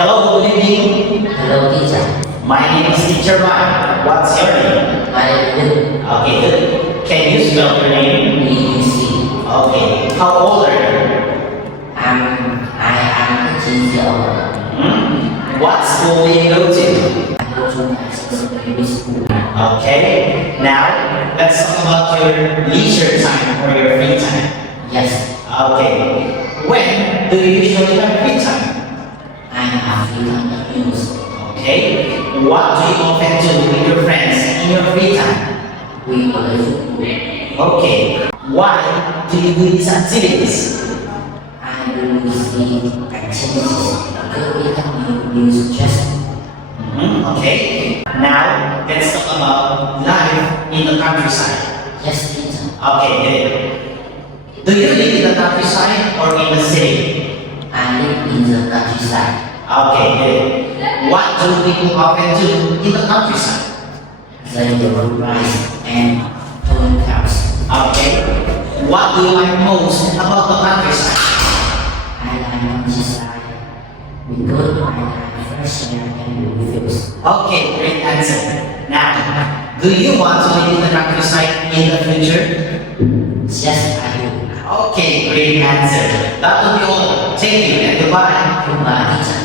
Hello, good evening. Hello, teacher. My name is Teacher Ryan. What's your name? My name Okay, good. Can you spell your name? is EC. Okay. How old are you? I am 13 years old. What school do you go to? I go to National Secondary School. Okay. Now, let's talk about your leisure time or your free time. Yes, Okay. When do you usually have free time? I am African news. Okay. What do you often do with your friends in your free time? We play football. Okay. Why do you do these activities? I do these activities because we can use just Okay. Now, let's talk about life in the countryside. yes, teacher. Okay, good. Do you live in the countryside or in the city? I live in the countryside. Okay, good. What do people often do in the countryside? They grow rice and own cows. Okay. What do you like most about the countryside? I like countryside because I like fresh air and views. Okay, great answer. Now, do you want to live in the countryside in the future? Yes, I do. Okay, great answer. That will be all. Thank you and goodbye. Goodbye, teacher.